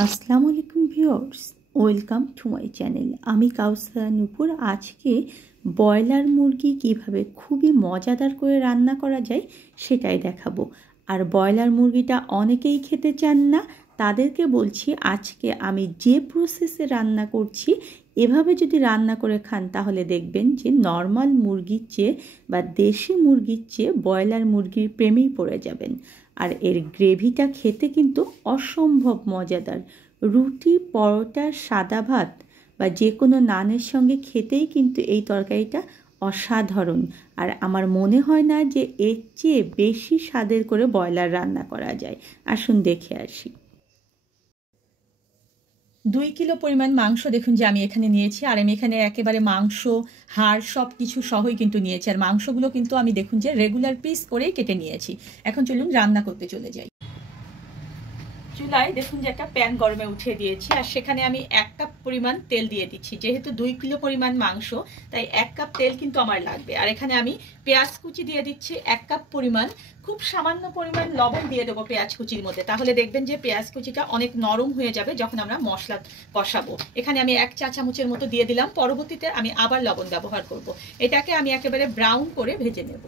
আসসালামু আলাইকুম viewers, welcome to my channel. আমি কাউসারা নূপুর। আজকে ব্রয়লার মুরগি কিভাবে খুবই মজাদার করে রান্না করা যায় সেটাই দেখাবো। আর ব্রয়লার মুরগিটা অনেকেই খেতে চান না, তাদেরকে বলছি আজকে আমি যে প্রসেসে রান্না করছি এভাবে যদি রান্না করে খান তাহলে দেখবেন যে নর্মাল মুরগির চেয়ে বা দেশি মুরগির চেয়ে ব্রয়লার মুরগির প্রেমেই পড়ে যাবেন। আর এর গ্রেভিটা খেতে কিন্তু অসম্ভব মজাদার। রুটি, পরোটা, সাদা ভাত বা যে কোনো নানের সঙ্গে খেতেই কিন্তু এই তরকারিটা অসাধারণ। আর আমার মনে হয় না যে এর চেয়ে বেশি স্বাদের করে ব্রয়লার রান্না করা যায়। আসুন দেখে আসি। 2 কিলো পরিমাণ মাংস দেখুন যে আমি এখানে নিয়েছি। আর আমি এখানে একেবারে মাংস, হাড় সব কিছু সহই কিন্তু নিয়েছি। আর মাংসগুলো কিন্তু আমি দেখুন যে রেগুলার পিস করেই কেটে নিয়েছি। এখন চলুন রান্না করতে চলে যাই। চুলায় দেখুন যে একটা প্যান গরমে উঠিয়ে দিয়েছি, আর সেখানে আমি 1 কাপ পরিমাণ তেল দিয়ে দিচ্ছি। যেহেতু 2 কিলো পরিমাণ মাংস, তাই 1 কাপ তেল কিন্তু আমার লাগবে। আর এখানে আমি পেঁয়াজ কুচি দিয়ে দিচ্ছি 1 কাপ পরিমাণ। খুব সামান্য পরিমাণ লবণ দিয়ে দেবো পেঁয়াজ কুচির মধ্যে, তাহলে দেখবেন যে পেঁয়াজ কুচিটা অনেক নরম হয়ে যাবে যখন আমরা মশলা কষাবো। এখানে আমি 1 চা চামচের মতো দিয়ে দিলাম। পরবর্তীতে আমি আবার লবণ ব্যবহার করব। এটাকে আমি একেবারে ব্রাউন করে ভেজে নেব।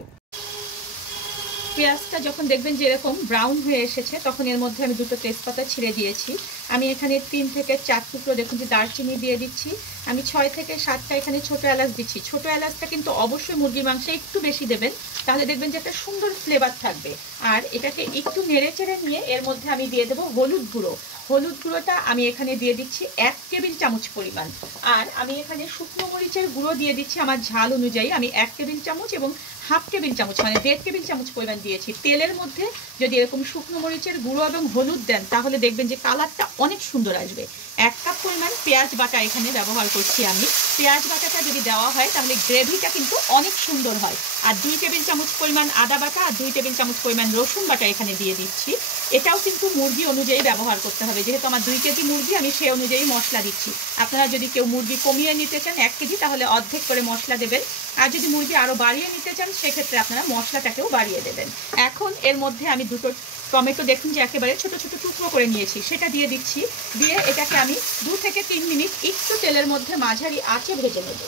পেঁয়াজটা যখন দেখবেন যে এরকম ব্রাউন হয়ে এসেছে, তখন এর মধ্যে আমি 2টো তেজপাতা ছিঁড়ে দিয়েছি। আমি এখানে 3 থেকে 4 টুকরো দেখুন যে দারচিনি দিয়ে দিচ্ছি। আমি 6 থেকে 7টা এখানে ছোট এলাচ দিচ্ছি। ছোট এলাচটা কিন্তু অবশ্যই মুরগির মাংসে একটু বেশি দেবেন, তাহলে দেখবেন যে একটা সুন্দর ফ্লেভার থাকবে। আর এটাকে একটু নেড়ে চেড়ে নিয়ে এর মধ্যে আমি দিয়ে দেবো হলুদ গুঁড়ো। হলুদ গুঁড়োটা আমি এখানে দিয়ে দিচ্ছি 1 টেবিল চামচ পরিমাণ। আর আমি এখানে শুকনো মরিচের গুঁড়ো দিয়ে দিচ্ছি আমার ঝাল অনুযায়ী। আমি 1 টেবিল চামচ এবং হাফ টেবিল চামচ মানে 1.5 টেবিল চামচ পরিমাণ দিয়েছি। তেলের মধ্যে যদি এরকম শুকনো মরিচের গুঁড়ো এবং হলুদ দেন তাহলে দেখবেন যে কালারটা অনেক সুন্দর আসবে। 1 কাপ পরিমাণ পেঁয়াজ বাটা এখানে ব্যবহার করছি আমি। পেঁয়াজ বাটাটা যদি দেওয়া হয় তাহলে গ্রেভিটা কিন্তু অনেক সুন্দর হয়। আর 2 টেবিল চামচ পরিমাণ আদা বাটা আর 2 টেবিল চামচ পরিমাণ রসুন বাটা এখানে দিয়ে দিচ্ছি। এটাও কিন্তু মুরগি অনুযায়ী ব্যবহার করতে হবে। যেহেতু আমার 2 কেজি মুরগি, আমি সেই অনুযায়ী মশলা দিচ্ছি। আপনারা যদি কেউ মুরগি কমিয়ে নিতে চান 1 কেজি, তাহলে অর্ধেক করে মশলা দেবেন। আর যদি মুরগি আরও বাড়িয়ে নিতে চান সেক্ষেত্রে আপনারা মশলাটাকেও বাড়িয়ে দেবেন। এখন এর মধ্যে আমি 2টো টমেটো দেখুন যে একেবারে ছোট ছোট টুকরো করে নিয়েছি, সেটা দিয়ে দিচ্ছি। দিয়ে এটাকে আমি 2 থেকে 3 মিনিট একটু তেলের মধ্যে মাঝারি আঁচে ভেজে নেব।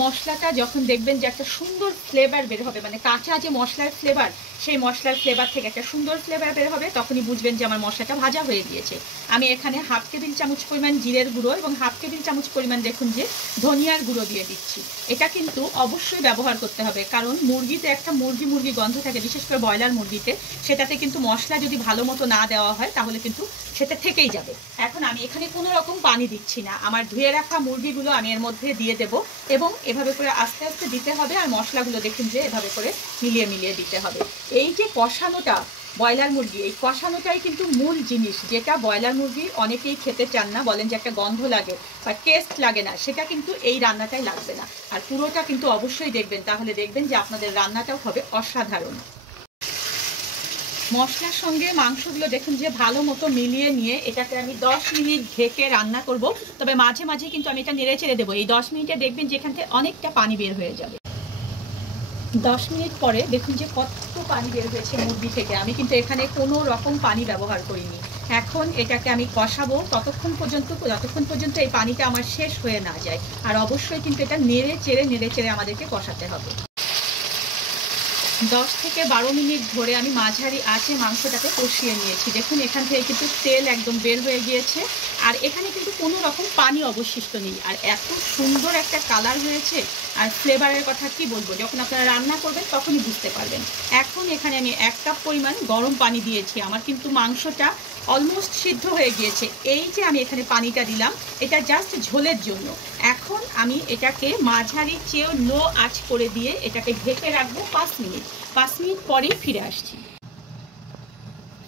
মশলাটা যখন দেখবেন যে একটা সুন্দর ফ্লেভার বের হবে, মানে কাঁচা যে মশলার ফ্লেভার, সেই মশলার ফ্লেভার থেকে একটা সুন্দর ফ্লেভার বের হবে, তখনই বুঝবেন যে আমার মশলাটা ভাজা হয়ে গিয়েছে। আমি এখানে হাফ টেবিল চামচ পরিমাণ জিরের গুঁড়ো এবং হাফ টেবিল চামচ পরিমাণ দেখুন যে ধনিয়ার গুঁড়ো দিয়ে দিচ্ছি। এটা কিন্তু অবশ্যই ব্যবহার করতে হবে, কারণ মুরগিতে একটা মুরগি গন্ধ থাকে, বিশেষ করে ব্রয়লার মুরগিতে। সেটাতে কিন্তু মশলা যদি ভালো মতো না দেওয়া হয় তাহলে কিন্তু সেটা থেকেই যাবে। এখন আমি এখানে কোনো রকম পানি দিচ্ছি না। আমার ধুয়ে রাখা মুরগিগুলো আমি এর মধ্যে দিয়ে দেব এবং এভাবে করে আস্তে আস্তে দিতে হবে। আর মশলাগুলো দেখুন যে এভাবে করে মিলিয়ে মিলিয়ে দিতে হবে। এই যে কষানোটা ব্রয়লার মুরগি, এই কষানোটাই কিন্তু মূল জিনিস, যেটা ব্রয়লার মুরগি অনেকেই খেতে চান না, বলেন যে একটা গন্ধ লাগে বা টেস্ট লাগে না, সেটা কিন্তু এই রান্নাটাই লাগবে না। আর পুরোটা কিন্তু অবশ্যই দেখবেন, তাহলে দেখবেন যে আপনাদের রান্নাটাও হবে অসাধারণ। মশলার সঙ্গে মাংসগুলো দেখুন যে ভালো মতো মিলিয়ে নিয়ে এটাকে আমি 10 মিনিট ঢেকে রান্না করব। তবে মাঝে মাঝে কিন্তু আমি এটা নেড়ে চেড়ে দেবো। এই 10 মিনিটে দেখবেন যে এখান থেকে অনেকটা পানি বের হয়ে যাবে। 10 মিনিট পরে দেখুন যে কত পানি বের হয়েছে মুরগি থেকে। আমি কিন্তু এখানে কোনো রকম পানি ব্যবহার করিনি। এখন এটাকে আমি কষাবো যতক্ষণ পর্যন্ত এই পানিটা আমার শেষ হয়ে না যায়। আর অবশ্যই কিন্তু এটা নেড়ে চেড়ে আমাদেরকে কষাতে হবে। 10 থেকে 12 মিনিট ধরে আমি মাঝারি আঁচে মাংসটাকে কষিয়ে নিয়েছি। দেখুন এখান থেকে কিন্তু তেল একদম বের হয়ে গিয়েছে, আর এখানে কিন্তু কোনো রকম পানি অবশিষ্ট নেই। আর এত সুন্দর একটা কালার হয়েছে, আর ফ্লেভারের কথা কি বলবো, যখন আপনারা রান্না করবেন তখনই বুঝতে পারবেন। এখন এখানে আমি 1 কাপ পরিমাণ গরম পানি দিয়েছি। আমার কিন্তু মাংসটা অলমোস্ট সিদ্ধ হয়ে গিয়েছে। এই যে আমি এখানে পানিটা দিলাম, এটা জাস্ট ঝোলের জন্য। এখন আমি এটাকে মাঝারি চেয়েও লো আঁচ করে দিয়ে এটাকে ঢেকে রাখবো 5 মিনিট। 5 মিনিট পরেই ফিরে আসছি।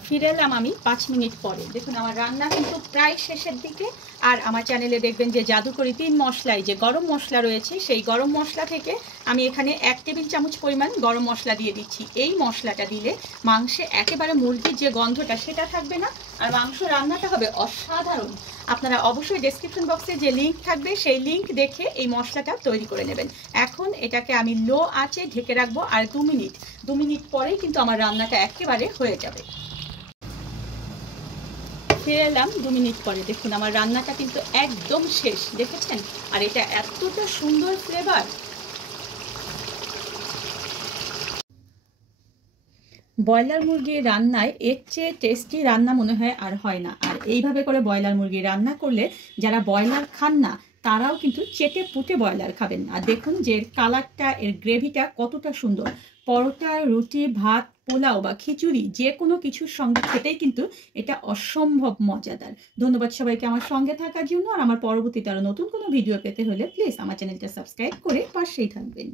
ফিরে এলাম আমি 5 মিনিট পরে। দেখুন আমার রান্না কিন্তু প্রায় শেষের দিকে। আর আমার চ্যানেলে দেখবেন যে জাদুকরি 3 মশলায় যে গরম মশলা রয়েছে, সেই গরম মশলা থেকে আমি এখানে 1 টেবিল চামচ পরিমাণ গরম মশলা দিয়ে দিচ্ছি। এই মশলাটা দিলে মাংসে একেবারে মুরগির যে গন্ধটা সেটা থাকবে না, আর মাংস রান্নাটা হবে অসাধারণ। আপনারা অবশ্যই ডেসক্রিপশন বক্সে যে লিঙ্ক থাকবে সেই লিঙ্ক দেখে এই মশলাটা তৈরি করে নেবেন। এখন এটাকে আমি লো আঁচে ঢেকে রাখবো আর 2 মিনিট। 2 মিনিট পরেই কিন্তু আমার রান্নাটা একেবারে হয়ে যাবে। ফিরে এলাম 2 মিনিট পরে। দেখুন আমার রান্নাটা কিন্তু একদম শেষ, দেখেছেন? আর এটা এতটা সুন্দর ফ্লেভার। ব্রয়লার মুরগি রান্নায় এর চেয়ে টেস্টি রান্না মনে হয় আর হয় না। আর এইভাবে করে ব্রয়লার মুরগি রান্না করলে যারা ব্রয়লার খান না তারাও কিন্তু চেটে পুটে ব্রয়লার খাবেন। আর দেখুন যে কালারটা, এর গ্রেভিটা কতটা সুন্দর। পরোটা, রুটি, ভাত, পোলাও বা খিচুড়ি যে কোনো কিছুর সঙ্গে খেতেই কিন্তু এটা অসম্ভব মজাদার। ধন্যবাদ সবাইকে আমার সঙ্গে থাকার জন্য। আর আমার পরবর্তীতে আরও নতুন কোনো ভিডিও পেতে হলে প্লিজ আমার চ্যানেলটা সাবস্ক্রাইব করে পাশেই থাকবেন।